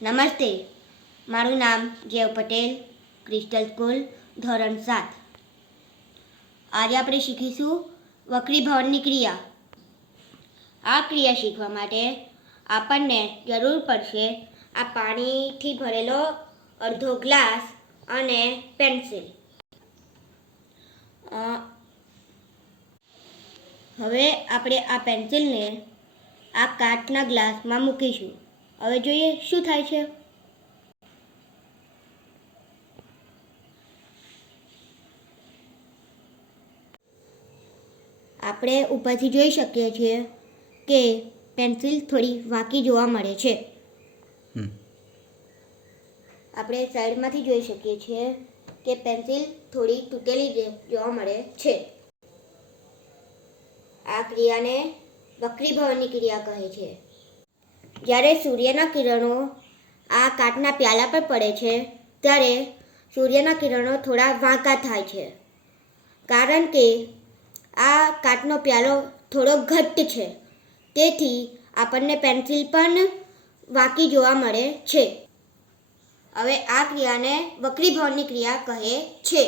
નમસ્તે, મારું નામ જય પટેલ, ક્રિસ્ટલ સ્કૂલ ધોરણ 7. આજે આપણે શીખીશું વક્રીભાવનની ક્રિયા. આ ક્રિયા શીખવા માટે આપણને જરૂર પડશે આ પાણીથી ભરેલો અડધો ગ્લાસ અને પેન્સિલ. હવે આપણે આ પેન્સિલને આ કાચના ગ્લાસમાં મૂકીશું. હવે જોઈએ શું થાય છે. આપણે ઉપરથી જોઈ શકીએ છીએ કે પેન્સિલ થોડી વાંકી જોવા મળે છે. આપણે સાઈડમાંથી જોઈ શકીએ છીએ કે પેન્સિલ થોડી તૂટેલી જોવા મળે છે. આ ક્રિયાને વક્રીભાવનની ક્રિયા કહે છે. જ્યારે સૂર્યના કિરણો આ કાચના પ્યાલા પર પડે છે ત્યારે સૂર્યના કિરણો થોડા વાંકા થાય છે, કારણ કે આ કાચનો પ્યાલો થોડો ઘટ્ટ છે. તેથી આપણને પેન્સિલ પણ વાંકી જોવા મળે છે. હવે આ ક્રિયાને વક્રીભાવનની ક્રિયા કહે છે.